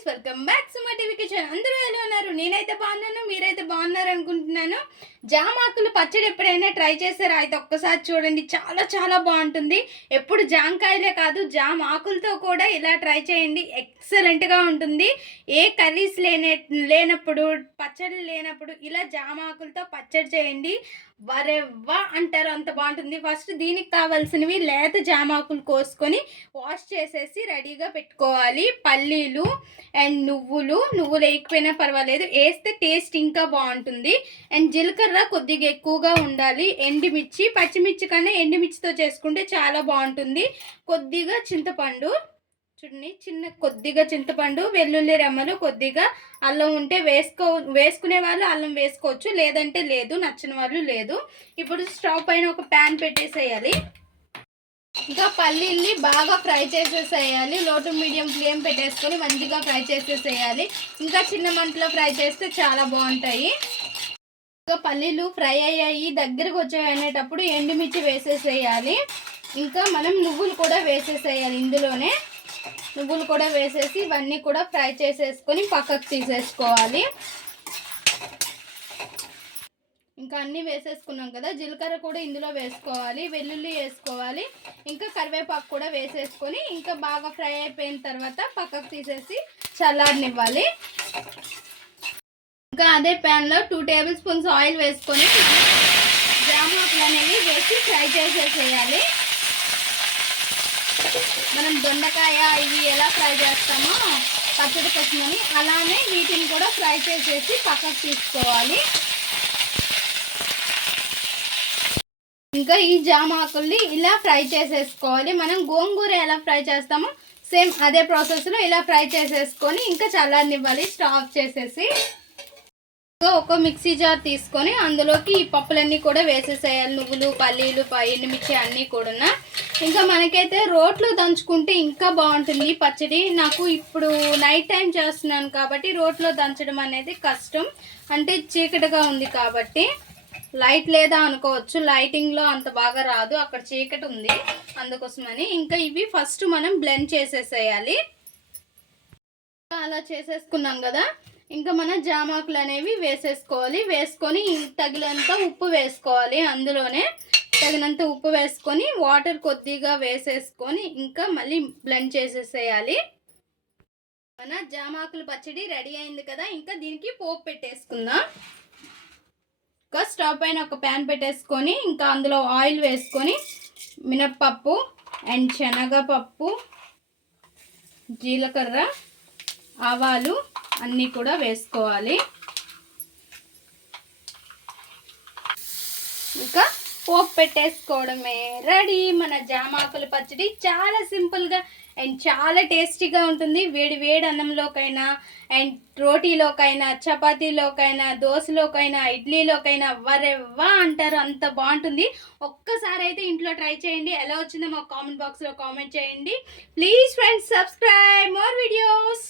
Friends welcome back Suma TV kitchen. అందరూ ఎలా ఉన్నారు? నేనైతే బాగున్నాను మీరైతే బాగున్నారు అనుకుంటున్నాను జామాకులు పచ్చడి ఎప్పుడైనా ట్రై చేస్తారా అయితే ఒక్కసారి చూడండి. చాలా చాలా బాగుంటుంది. ఎప్పుడు జామకాయలే కాదు జామ ఆకులతో కూడా ఇలా ట్రై చేయండి. ఎక్సలెంట్గా ఉంటుంది. ఏ కర్రీస్ లేనే లేనప్పుడు పచ్చడి లేనప్పుడు ఇలా జామ ఆకులతో పచ్చడి చేయండి. వరెవ్వా అంటారు. అంత బాగుంటుంది. ఫస్ట్ దీనికి కావాల్సినవి లేత జామాకులు కోసుకొని వాష్ చేసేసి రెడీగా పెట్టుకోవాలి. పల్లీలు అండ్ నువ్వులు నువ్వులు వేయకపోయినా పర్వాలేదు. వేస్తే టేస్ట్ ఇంకా బాగుంటుంది. అండ్ జీలకర్ర కొద్దిగా ఎక్కువగా ఉండాలి. ఎండుమిర్చి పచ్చిమిర్చి కన్నా ఎండుమిర్చితో చేసుకుంటే చాలా బాగుంటుంది. కొద్దిగా చింతపండు చూడండి చిన్న కొద్దిగా చింతపండు వెల్లుల్లి రెమ్మలు కొద్దిగా అల్లం ఉంటే వేసుకో వేసుకునే వాళ్ళు అల్లం వేసుకోవచ్చు. లేదంటే లేదు నచ్చిన వాళ్ళు లేదు. ఇప్పుడు స్టవ్ పైన ఒక ప్యాన్ పెట్టేసేయాలి. ఇంకా పల్లీల్ని బాగా ఫ్రై చేసేసేయాలి. లో మీడియం ఫ్లేమ్ పెట్టేసుకొని మంచిగా ఫ్రై చేసేసేయాలి. ఇంకా చిన్న మంటలో ఫ్రై చేస్తే చాలా బాగుంటాయి. ఇంకా పల్లీలు ఫ్రై అయ్యాయి. దగ్గరకు వచ్చాయి అనేటప్పుడు ఎండుమిర్చి వేసేసేయాలి. ఇంకా మనం నువ్వులు కూడా వేసేసేయాలి ఇందులోనే. నువ్వులు కూడా వేసేసి ఇవన్నీ కూడా ఫ్రై చేసేసుకొని పక్కకు తీసేసుకోవాలి. ఇంకా అన్నీ వేసేసుకున్నాం కదా. జీలకర్ర కూడా ఇందులో వేసుకోవాలి. వెల్లుల్లి వేసుకోవాలి. ఇంకా కరివేపాకు కూడా వేసేసుకొని ఇంకా బాగా ఫ్రై అయిపోయిన తర్వాత పక్కకు తీసేసి చల్లారనివ్వాలి. ఇంకా అదే ప్యాన్లో టూ టేబుల్ స్పూన్స్ ఆయిల్ వేసుకొని జామాకులు అనేవి వేసి ఫ్రై చేసేసేయాలి. మనం దొండకాయ ఇవి ఎలా ఫ్రై చేస్తామో పచ్చడి కోసమని అలానే వీటిని కూడా ఫ్రై చేసేసి పక్కకు తీసుకోవాలి. ఇంకా ఈ జామ ఆకుల్ని ఇలా ఫ్రై చేసేసుకోవాలి. మనం గోంగూర ఎలా ఫ్రై చేస్తామో సేమ్ అదే ప్రాసెస్లో ఇలా ఫ్రై చేసేసుకొని ఇంకా చల్లారనివ్వాలి స్టవ్ ఆఫ్ చేసేసి. ఇంకా ఒక మిక్సీ జార్ తీసుకొని అందులోకి ఈ పప్పులన్నీ కూడా వేసేసేయాలి. నువ్వులు పల్లీలు ఎండుమిర్చి అన్నీ కూడా ఇంకా మనకైతే రోట్లో దంచుకుంటే ఇంకా బాగుంటుంది. పచ్చడి నాకు ఇప్పుడు నైట్ టైం చేస్తున్నాను కాబట్టి రోట్లో దంచడం అనేది కష్టం. అంటే చీకటిగా ఉంది కాబట్టి. లైట్ లేదా అనుకోవచ్చు. లైటింగ్లో అంత బాగా రాదు. అక్కడ చీకటి ఉంది. అందుకోసమని ఇంకా ఇవి ఫస్ట్ మనం బ్లెండ్ చేసేసేయాలి. అలా చేసేసుకున్నాం కదా. ఇంకా మన జామాకులు అనేవి వేసేసుకోవాలి. వేసుకొని తగినంత ఉప్పు వేసుకోవాలి. అందులోనే తగినంత ఉప్పు వేసుకొని వాటర్ కొద్దిగా వేసేసుకొని ఇంకా మళ్ళీ బ్లెండ్ చేసేసేయాలి. మన జామాకుల పచ్చడి రెడీ అయింది కదా. ఇంకా దీనికి పోపు పెట్టేసుకుందాం. ఇంకా స్టవ్ పైన ఒక ప్యాన్ పెట్టేసుకొని ఇంకా అందులో ఆయిల్ వేసుకొని మినప్పప్పు అండ్ శనగపప్పు జీలకర్ర ఆవాలు అన్నీ కూడా వేసుకోవాలి. ఇంకా పోపు పెట్టేసుకోవడమే. రెడీ. మన జామాకుల పచ్చడి చాలా సింపుల్గా అండ్ చాలా టేస్టీగా ఉంటుంది. వేడి వేడి అన్నంలోకైనా అండ్ రోటీలోకైనా చపాతీలోకైనా దోశలోకైనా ఇడ్లీలోకైనా వరెవ్వా అంటారు. అంత బాగుంటుంది. ఒక్కసారి అయితే ఇంట్లో ట్రై చేయండి. ఎలా వచ్చిందో మా కామెంట్ బాక్స్లో కామెంట్ చేయండి. Please friends subscribe more videos.